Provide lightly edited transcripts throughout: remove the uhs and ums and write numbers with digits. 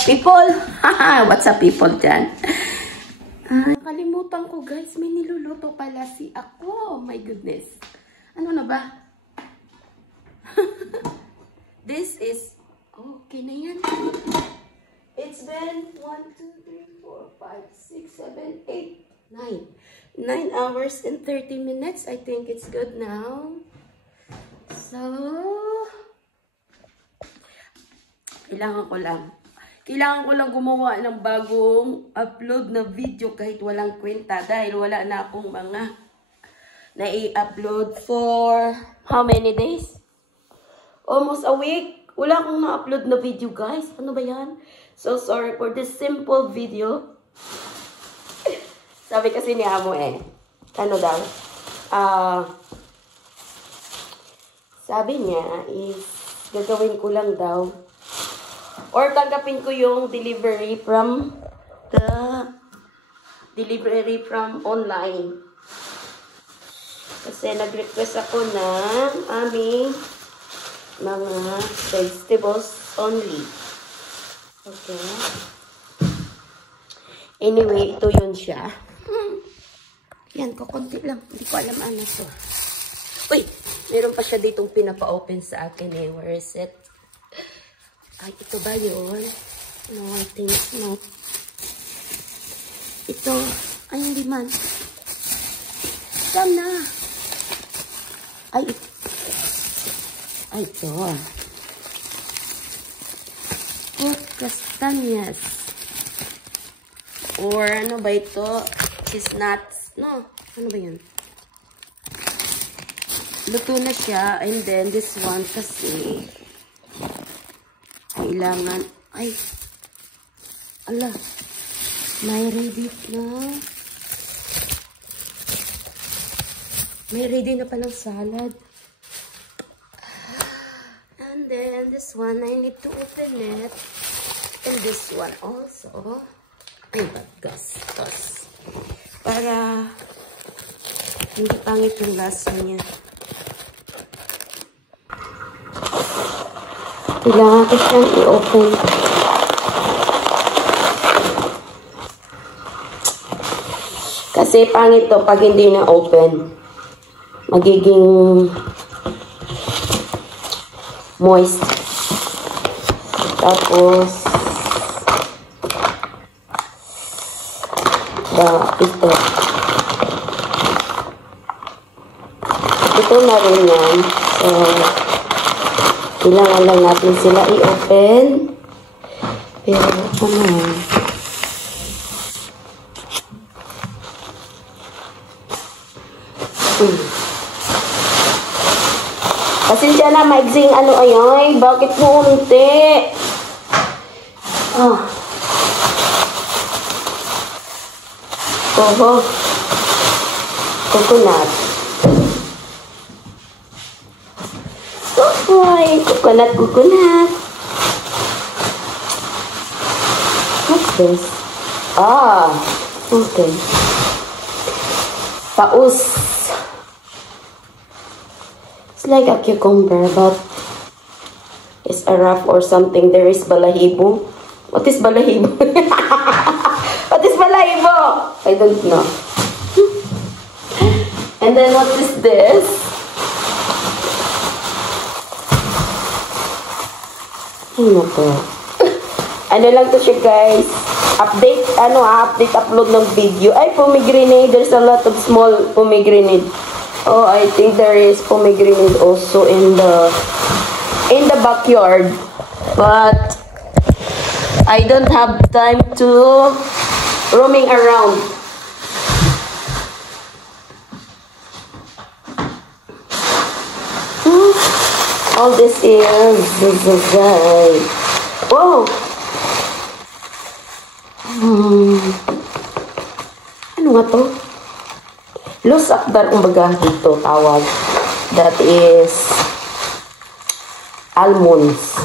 up, people? What's up, people dyan? Nakalimutan ko, guys. May niluluto pala si ako. Oh my goodness. Ano na ba? This is... Okay na yan. It's been 1, 2, 3, 4, 5, 6, 7, 8, 9. 9 hours and 30 minutes. I think it's good now. So... Kailangan ko lang gumawa ng bagong upload na video kahit walang kwenta dahil wala na akong mga na-i-upload for how many days? Almost a week. Wala akong na-upload na video, guys. Ano ba yan? So sorry for this simple video. Sabi kasi ni Amo ano daw? Sabi niya is gagawin ko lang daw or tanggapin ko yung delivery from online. Kasi nag-request ako ng aming mga vegetables only. Okay. Anyway, ito yun siya. Yan, kukunti lang. Hindi ko alam ano to. Uy! Meron pa siya ditong pinapa-open sa akin eh. Where is it? Ay, ito ba yun? No, I think not. Ito. Ay, hindi man. Saan na? Ay, ito. Ay, ito. Oh, castañas. Or, ano ba ito? Cheese nuts. No, ano ba yun? Luto na siya. And then, this one kasi... Kailangan, ay, ala, may ready na. May ready na palang salad. And then, this one, I need to open it. And this one also. Ay, gas. Para, hindi pangit yung lasa niya. Kailangan ko siyang i-open. Kasi pangit to pag hindi na-open. Magiging moist. Tapos ito. Ito na rin yan. So, kailangan lang natin sila i-open. Pero, ano? Pasensya na, maigsing ano ayoy. Bakit mo unti? Oho. Coconut. Oy, coconut. What's this? Okay. Paus. It's like a cucumber, but it's a wrap or something. There is balahibo. What is balahibo? What is balahibo? I don't know. And then what is this? Ano to? Ano lang to siya, guys? Update, upload ng video. Ay, pomegranate. There's a lot of small pomegranate. Oh, I think there is pomegranate also in the backyard. But I don't have time to roaming around. All this is right. Whoa! Ano nga to? Los akdar kumbaga dito tawag. That is almonds.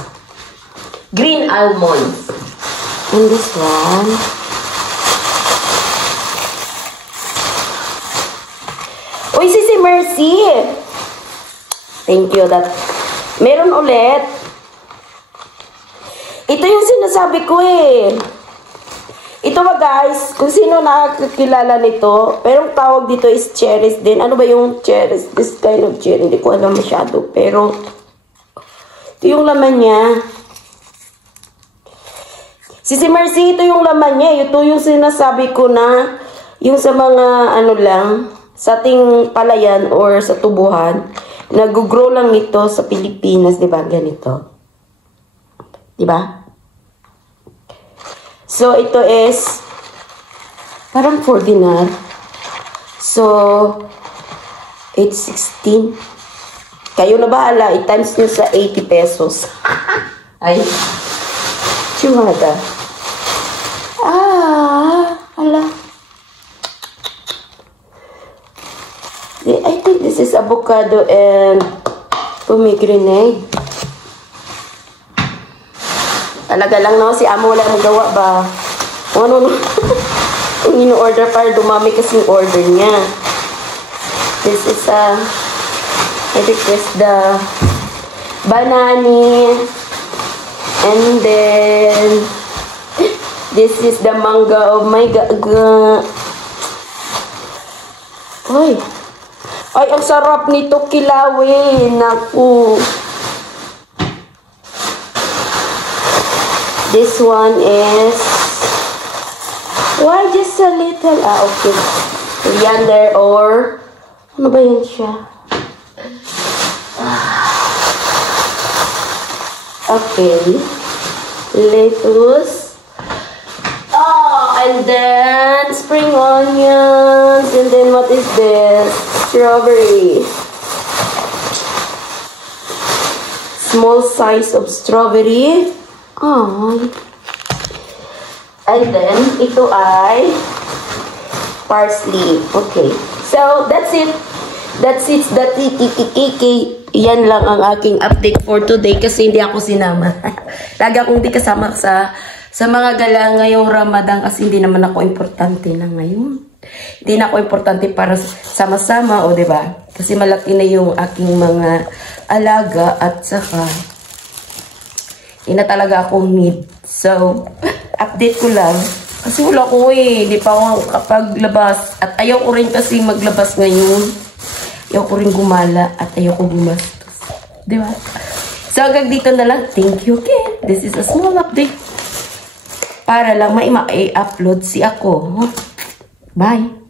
Green almonds. And this one. Uy, si Mercy! Thank you. Meron ulit. Ito yung sinasabi ko eh. Ito ba guys, kung sino nakakilala nito, pero ang tawag dito is cherries din. Ano ba yung cherries? This kind of cherry, hindi ko alam masyado. Pero, ito yung laman niya. Sisi Mercy, ito yung laman niya. Ito yung sinasabi ko na, yung sa mga ano lang, sa ating palayan or sa tubuhan, nag-grow lang ito sa Pilipinas, di ba? Ganito. Di ba? So, ito is parang 4 dinar. So, 8.16. Kayo na bahala. I-times nyo sa 80 pesos. Ay. Chumada. Hala. I think this is avocado and pomegranate. Talaga lang no, si Amo wala magawa ba? Ano kung ino-order para dumami kasing order niya. This is I request the banana. And then this is the manga. Oh my god. Ay, ang sarap nito kilawin. Naku. This one is, why just a little, okay. Coriander or, ano ba yun siya? Okay. Lettuce. And then spring onions. And then what is this? Strawberry. Small size of strawberry. And then, ito ay parsley. Okay. So, that's it. That's it. Yan lang ang aking update for today kasi hindi ako sinama. Lagi akong hindi kasama sa mga gala ngayong Ramadan kasi hindi naman ako importante na ngayon. Hindi na ako importante para sama-sama, o diba? Kasi malaki na yung aking mga alaga at saka hindi na talaga akong need. So, update ko lang. Kasi wala ko eh. Hindi pa ako kapag labas. At ayaw ko rin kasi maglabas ngayon. Ayaw ko rin gumala. At ayaw ko gumastos. Diba? So, hanggang dito na lang. Thank you again. This is a small update. Para lang ma-upload si ako. Bye!